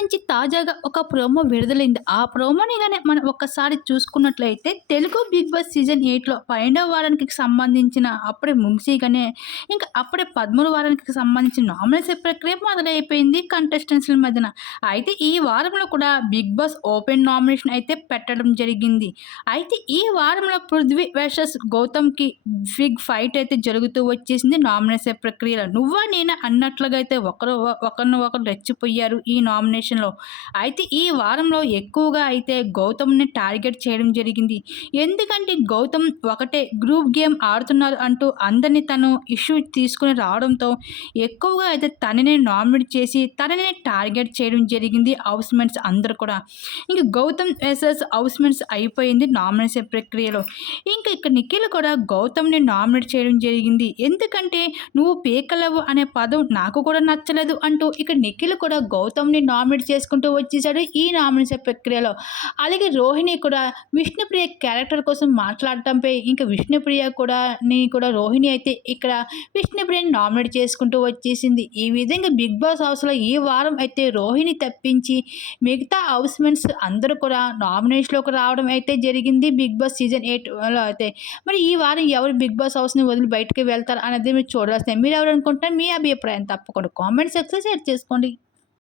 నుంచి తాజాగా ఒక ప్రోమో విడుదలైంది. ఆ ప్రోమోని కానీ మనం ఒక్కసారి చూసుకున్నట్లయితే తెలుగు బిగ్ బాస్ సీజన్ ఎయిట్లో పన్నెండవ వారానికి సంబంధించిన అప్పుడే ముగిసిగానే ఇంకా అప్పుడే పదమూడు వారానికి సంబంధించిన నామినేషన్ ప్రక్రియ మొదలైపోయింది కంటెస్టెంట్స్ల మధ్యన. అయితే ఈ వారంలో కూడా బిగ్ బాస్ ఓపెన్ నామినేషన్ అయితే పెట్టడం జరిగింది. అయితే ఈ వారంలో పృథ్వీ వర్సెస్ గౌతమ్కి బిగ్ ఫైట్ అయితే జరుగుతూ వచ్చేసింది. నామినేషన్ ప్రక్రియలో నువ్వా నేనా అన్నట్లుగా అయితే ఒకరు ఒకరిని ఒకరు రెచ్చిపోయారు ఈ నామినేషన్. నామినేషన్లో అయితే ఈ వారంలో ఎక్కువగా అయితే గౌతమ్ని టార్గెట్ చేయడం జరిగింది. ఎందుకంటే గౌతమ్ ఒకటే గ్రూప్ గేమ్ ఆడుతున్నారు అంటూ అందరినీ తను ఇష్యూ తీసుకుని రావడంతో ఎక్కువగా అయితే తననే నామినేట్ చేసి తననే టార్గెట్ చేయడం జరిగింది హౌస్మెంట్స్ అందరు కూడా. ఇంక గౌతమ్ ఎస్ఎస్ హౌస్మెంట్స్ అయిపోయింది నామినేషన్ ప్రక్రియలో. ఇంకా ఇక్కడ నిఖిల్ కూడా గౌతమ్ని నామినేట్ చేయడం జరిగింది. ఎందుకంటే నువ్వు పీకలవు అనే పదం నాకు కూడా నచ్చలేదు అంటూ ఇక్కడ నిఖిల్ కూడా గౌతమ్ని నామినేట్ చేసుకుంటూ వచ్చేసాడు ఈ నామినేషన్ ప్రక్రియలో. అలాగే రోహిణి కూడా విష్ణుప్రియ క్యారెక్టర్ కోసం మాట్లాడటంపై ఇంకా విష్ణుప్రియ కూడా నీ కూడా రోహిణి అయితే ఇక్కడ విష్ణుప్రియని నామినేట్ చేసుకుంటూ వచ్చేసింది. ఈ విధంగా బిగ్ బాస్ హౌస్లో ఈ వారం అయితే రోహిణి తప్పించి మిగతా హౌస్మెంట్స్ అందరూ కూడా నామినేషన్లోకి రావడం అయితే జరిగింది. బిగ్ బాస్ సీజన్ ఎయిట్లో అయితే మరి ఈ వారం ఎవరు బిగ్ బాస్ హౌస్ని వదిలి బయటకు వెళ్తారు అనేది మీరు చూడాల్సిందే. మీరు ఎవరు అనుకుంటున్నారు? మీ అభిప్రాయం తప్పకుండా కామెంట్ సెక్షన్ షేర్ చేసుకోండి.